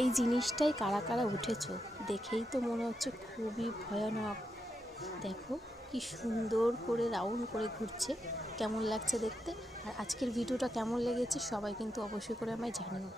এই জিনিসটাই কারা কারা উঠেছো দেখেই তো মনে হচ্ছে খুবই ভয়ানক। দেখো কি সুন্দর করে রাউন্ড করে ঘুরছে, কেমন লাগছে দেখতে। আর আজকের ভিডিওটা কেমন লেগেছে সবাই কিন্তু অবশ্যই করে আমায় জানিও।